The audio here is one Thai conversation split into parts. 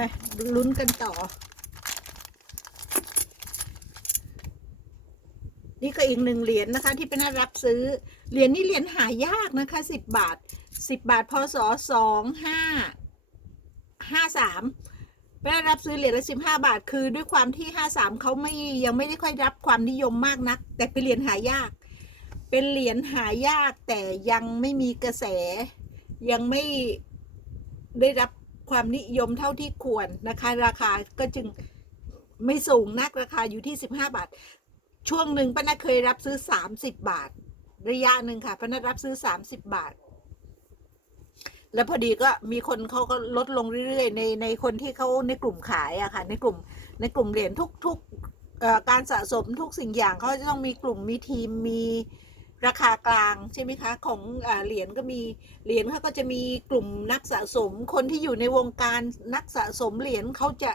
มาลุ้นกันต่อ นี่ก็อีกหนึ่งเหรียญนะคะ ที่เป็นน่ารับซื้อ เหรียญนี้เหรียญหายากนะคะสิบบาทสิบบาทพศสองห้าห้าสามเป็นรับซื้อเหรียญละสิบห้าบาท คือด้วยความที่ห้าสามเขาไม่ยังไม่ได้ค่อยรับความนิยมมากนัก แต่เป็นเหรียญหายาก เป็นเหรียญหายากแต่ยังไม่มีกระแส ยังไม่ได้รับ ความนิยมเท่าที่ควรนะคะ ราคาก็จึงไม่สูงนักราคาอยู่ที่ 15 บาท ช่วงหนึ่งป้านาเคยรับซื้อ 30 บาท ระยะหนึ่งค่ะป้านารับซื้อ 30 บาท แล้วพอดีก็มีคนเขาก็ลดลงเรื่อยๆ ในในคนที่เขาในกลุ่มขายอะค่ะ ในกลุ่มในกลุ่มเหรียญทุกทุกเอ่อการสะสมทุกสิ่งอย่างเขาจะต้องมีกลุ่มมีทีมมี ราคากลางใช่ไหมคะ ของอเหรียญก็มีเหรียญเขาก็จะมีกลุ่มนักสะสม คนที่อยู่ในวงการนักสะสมเหรียญเขาจะ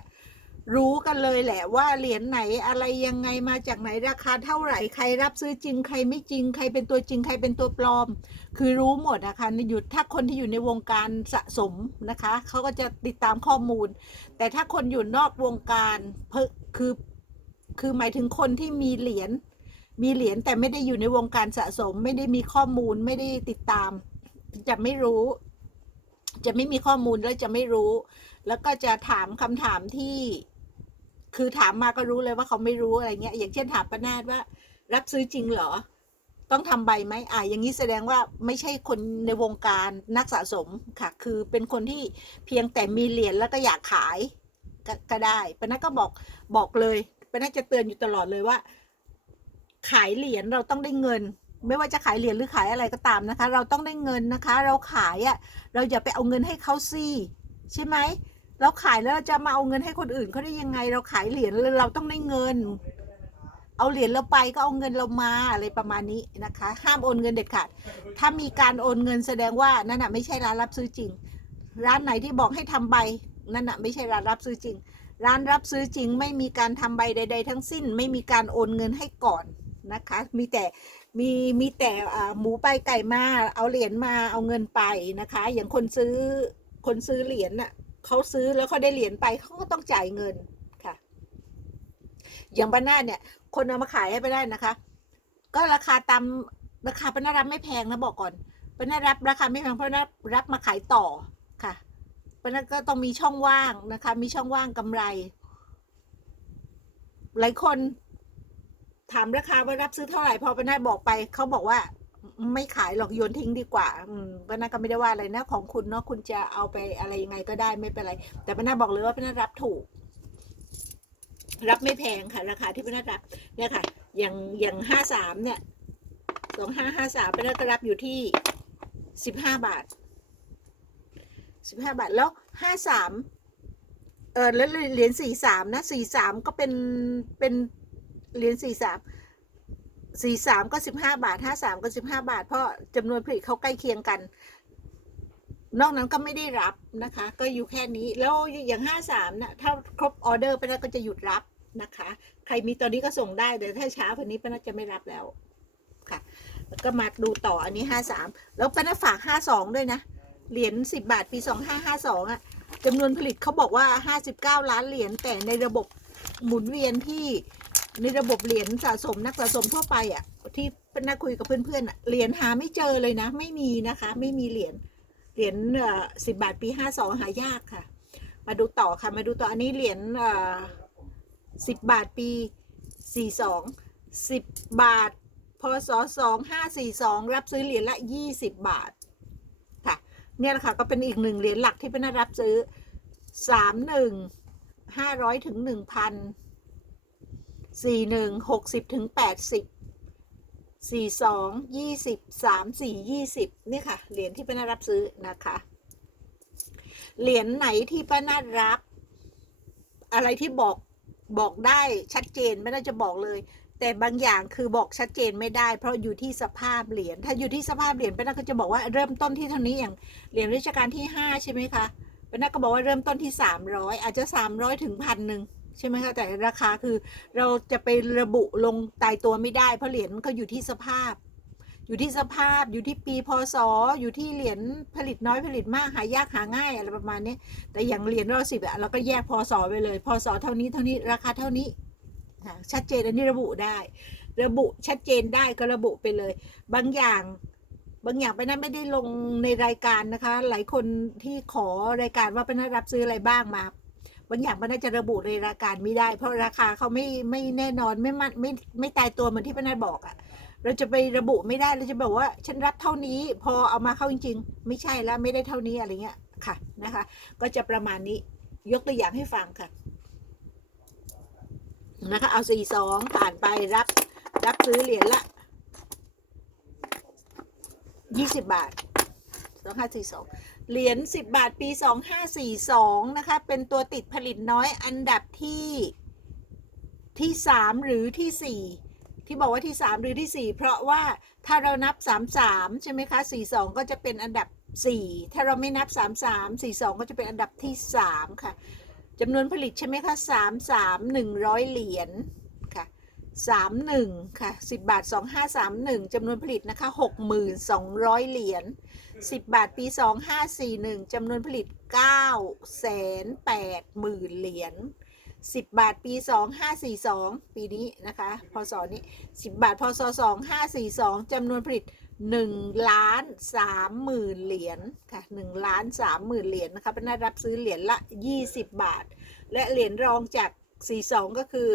รู้กันเลยแหละว่าเหรียญไหนอะไรยังไงมาจากไหนราคาเท่าไหร่ใครรับซื้อจริงใครไม่จริงใครเป็นตัวจริงใครเป็นตัวปลอม คือรู้หมดนะคะในอยู่ถ้าคนที่อยู่ในวงการสะสมนะคะเขาก็จะติดตามข้อมูล แต่ถ้าคนอยู่นอกวงการคือคือหมายถึงคนที่มีเหรียญ มีเหรียญแต่ไม่ได้อยู่ในวงการสะสม ไม่ได้มีข้อมูลไม่ได้ติดตาม จะไม่รู้ จะไม่มีข้อมูลแล้วจะไม่รู้ แล้วก็จะถามคำถามที่ คือถามมาก็รู้เลยว่าเขาไม่รู้อะไรเงี้ย อย่างเช่นถามป้านาดว่า รับซื้อจริงเหรอ ต้องทำใบไหมอ่าอย่างนี้แสดงว่าไม่ใช่คนในวงการนักสะสมค่ะ คือเป็นคนที่เพียงแต่มีเหรียญแล้วก็อยากขายกก็ได้ปานัทก็บอกบอกเลยปานัทจะเตือนอยู่ตลอดเลยว่า ขายเหรียญเราต้องได้เงิน ไม่ว่าจะขายเหรียญหรือขายอะไรก็ตามนะคะ เราต้องได้เงินนะคะ เราขายอะ่ะเราอย่าไปเอาเงินให้เขาสิใช่ไหมเราขายแล้วเราจะมาเอาเงินให้คนอื่นเขาได้ยังไง เราขายเหรียญเราต้องได้เงิน เอาเหรียญเราไปก็เอาเงินเรามาอะไรประมาณนี้นะคะ ห้ามโอนเงินเด็ดขาดถ้ามีการโอนเงินแสดงว่านั่นน่ะไม่ใช่ร้านรับซื้อจริง ร้านไหนที่บอกให้ทำใบนั่นน่ะไม่ใช่ร้านรับซื้อจริง ร้านรับซื้อจริงไม่มีการทำใบใด ๆ ทั้งสิ้น ไม่มีการโอนเงินให้ก่อน นะคะ มีแต่มีมีแต่หมูไปไก่มาเอาเหรียญมาเอาเงินไปนะคะ อย่างคนซื้อคนซื้อเหรียญน่ะเขาซื้อแล้วเขาได้เหรียญไปเขาก็ต้องจ่ายเงินค่ะ อย่างบ้านนาเนี่ย คนเอามาขายให้ไปได้นะคะ ก็ราคาตามราคาปนารับไม่แพงนะบอกก่อนปนารับราคาไม่แพงเพราะนารับมาขายต่อค่ะปนาก็ต้องมีช่องว่างนะคะ มีช่องว่างกำไร หลายคน ถามราคาว่ารับซื้อเท่าไหร่พอปนาบอกไปเขาบอกว่า ไม่ขายหรอกโยนทิ้งดีกว่า อืมปนาก็ไม่ได้ว่าอะไรนะของคุณเนาะคุณจะเอาไปอะไรยังไงก็ได้ไม่เป็นไร แต่ปนาบอกเลยว่าปนารับถูก รับไม่แพงค่ะ ราคาที่ปนารับ เนี่ยค่ะ อย่างอย่างห้าสามเนี่ยสองห้าห้าสามเป็นก็รับอยู่ที่สิบห้าบาทสิบห้าบาทแล้วห้าสามเออแล้วเหรียญสี่สามนะสี่สามก็เป็นเป็น เหรียญสี่สามสี่สามก็สิบห้าบาทห้าสามก็สิบห้าบาท เพราะจำนวนผลิตเขาใกล้เคียงกัน นอกนั้นก็ไม่ได้รับนะคะ ก็อยู่แค่นี้แล้วอย่างห้าสามนะถ้าครบออเดอร์ไปแล้วก็จะหยุดรับนะคะ ใครมีตอนนี้ก็ส่งได้แต่ถ้าช้าว่านี้ป้าน่าจะไม่รับแล้วค่ะก็มาดูต่ออันนี้ห้าสามแล้วป้าน่าฝากห้าสองด้วยนะเหรียญสิบบาทปีสองห้าห้าสองอะจำนวนผลิตเขาบอกว่าห้าสิบเก้าล้านเหรียญแต่ในระบบหมุนเวียนที่ ในระบบเหรียญสะสมนักสะสมทั่วไปอะที่ป้าน่าคุยกับเพื่อนๆอะเหรียญหาไม่เจอเลยนะ ไม่มีนะคะ ไม่มีเหรียญเหรียญสิบบาทปีห้าสองหายากค่ะ มาดูต่อค่ะ มาดูต่ออันนี้เหรียญสิบบาทปีสี่สองสิบบาทพศสองห้าสี่สองรับซื้อเหรียญละยี่สิบบาทค่ะ เนี่ยแหละค่ะก็เป็นอีกหนึ่งเหรียญหลักที่เป็นรับซื้อสามหนึ่งห้าร้อยถึงหนึ่งพัน สี่หนึ่งหกสิบถึงแปดสิบสี่สองยี่สิบสามสี่ยี่สิบเนี่ยค่ะ เหรียญที่เป็นารับซื้อนะคะ เหรียญไหนที่ป้านารับ อะไรที่บอกบอกได้ชัดเจนไม่ได้จะบอกเลย แต่บางอย่างคือบอกชัดเจนไม่ได้ เพราะอยู่ที่สภาพเหรียญถ้าอยู่ที่สภาพเหรียญเป็นนักก็จะบอกว่าเริ่มต้นที่เท่านี้อย่างเหรียญรัชกาลที่ห้าใช่ไหมคะเป็นนักก็บอกว่าเริ่มต้นที่สามร้อยอาจจะสามร้อยถึงพันหนึ่ง ใช่ไหมคะแต่ราคาคือเราจะไประบุลงตายตัวไม่ได้ เพราะเหรียญมันก็อยู่ที่สภาพ อยู่ที่สภาพอยู่ที่ปีพศออยู่ที่เหรียญผลิตน้อยผลิตมากหายากหาง่ายอะไรประมาณนี้แต่อย่างเหรียญรอสิบอะเราก็แยกพศไปเลยพศเท่านี้เท่านี้ราคาเท่านี้ชัดเจนอันนี้ระบุได้ ระบุชัดเจนได้ก็ระบุไปเลย บางอย่างบางอย่างไปนั้นไม่ได้ลงในรายการนะคะ หลายคนที่ขอรายการว่าเป็นรับซื้ออะไรบ้างมา บางอย่างมันน่าจะระบุในราการไม่ได้ เพราะราคาเขาไม่ไม่แน่นอนไม่มั่นไม่ไม่ตายตัวเหมือนที่พนัทบอกอะ่ะ เราจะไประบุไม่ได้เราจะบอกว่า ฉันรับเท่านี้ พอเอามาเข้าจริง ๆ ไม่ใช่แล้วไม่ได้เท่านี้อะไรเงี้ยค่ะนะคะ ก็จะประมาณนี้ยกตัวอย่างให้ฟังค่ะนะคะเอาสี่สองผ่านไปรับ รับซื้อเหรียญละยี่สิบบาทสองห้าสี่สอง เหรียญสิบบาทปีสองห้าสี่สองนะคะ เป็นตัวติดผลิตน้อยอันดับที่ที่สามหรือที่สี่ที่บอกว่าที่สามหรือที่สี่เพราะว่าถ้าเรานับสามสามใช่ไหมคะสี่สองก็จะเป็นอันดับสี่ถ้าเราไม่นับสามสามสี่สองก็จะเป็นอันดับที่สามค่ะจำนวนผลิตใช่ไหมคะสามสามหนึ่งร้อยเหรียญ ค่ะสามหนึ่งค่ะสิบบาทสองห้าสามหนึ่งจำนวนผลิตนะคะหกหมื่นสองร้อยเหรียญสิบบาท ปีสองห้าสี่หนึ่งจำนวนผลิตเก้าแสนแปดหมื่นเหรียญสิบบาท ปีสองห้าสี่สองปีนี้นะคะ พศนี้สิบบาท พศสองห้าสี่สองจำนวนผลิตหนึ่งล้านสามหมื่นเหรียญค่ะหนึ่งล้านสามหมื่นเหรียญนะคะเป็นได้รับซื้อเหรียญละยี่สิบบาท และเหรียญรองจากสี่สองก็คือ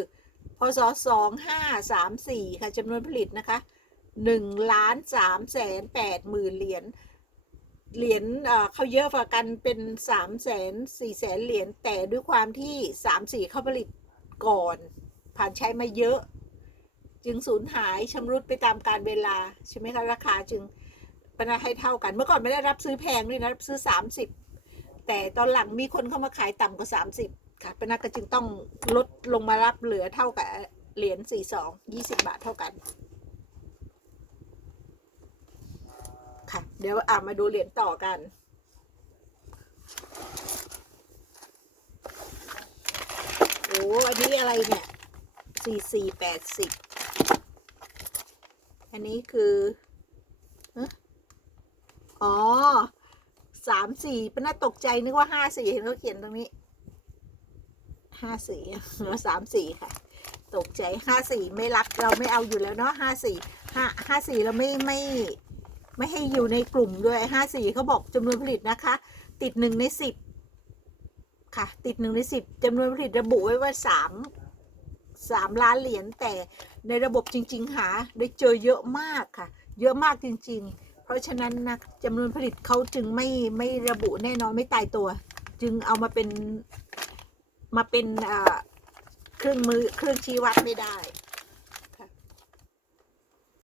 พศสองห้าสามสี่ค่ะจำนวนผลิตนะคะหนึ่งล้านสามแสนแปดหมื่นเหรียญเหรียญเอ่อเขาเยอะกว่ากันเป็นสามแสนสี่แสนเหรียญแต่ด้วยความที่สามสี่เขาผลิตก่อน ผ่านใช้มาเยอะ จึงสูญหายชำรุดไปตามการเวลา ใช่ไหมคะ ราคาจึงปนาให้เท่ากัน เมื่อก่อนไม่ได้รับซื้อแพงด้วยนะรับซื้อสามสิบแต่ตอนหลังมีคนเข้ามาขายต่ำกว่าสามสิบ ค่ะปนักก็จึงต้องลดลงมารับเหลือเท่ากับเหรียญสี่สองยี่สิบบาทเท่ากัน ค่ะ เดี๋ยวอ่ามาดูเหรียญต่อกันโอ้อันนี้อะไรเนี่ยสี่สี่แปดสิบอันนี้คืออ๋อสามสี่เป็นน่าตกใจนึกว่าห้าสี่เห็นเขาเขียนตรงนี้ ห้าสี่แล้วสามสี่ค่ะ ตกใจห้าสี่ไม่รับเราไม่เอาอยู่แล้วเนาะห้าสี่ห้าห้าสี่เราไม่ไม่ไม่ให้อยู่ในกลุ่มด้วยห้าสี่เขาบอกจำนวนผลิตนะคะ ติดหนึ่งในสิบค่ะ ติดหนึ่งในสิบจำนวนผลิตระบุไว้ว่าสามสามล้านเหรียญแต่ในระบบจริง ๆ หา ได้เจอเยอะมากค่ะ เยอะมากจริง ๆ เพราะฉะนั้นนะจำนวนผลิตเขาจึงไม่ไม่ระบุแน่นอนไม่ตายตัว จึงเอามาเป็น มาเป็นเครื่องมือเครื่องชี้วัดไม่ได้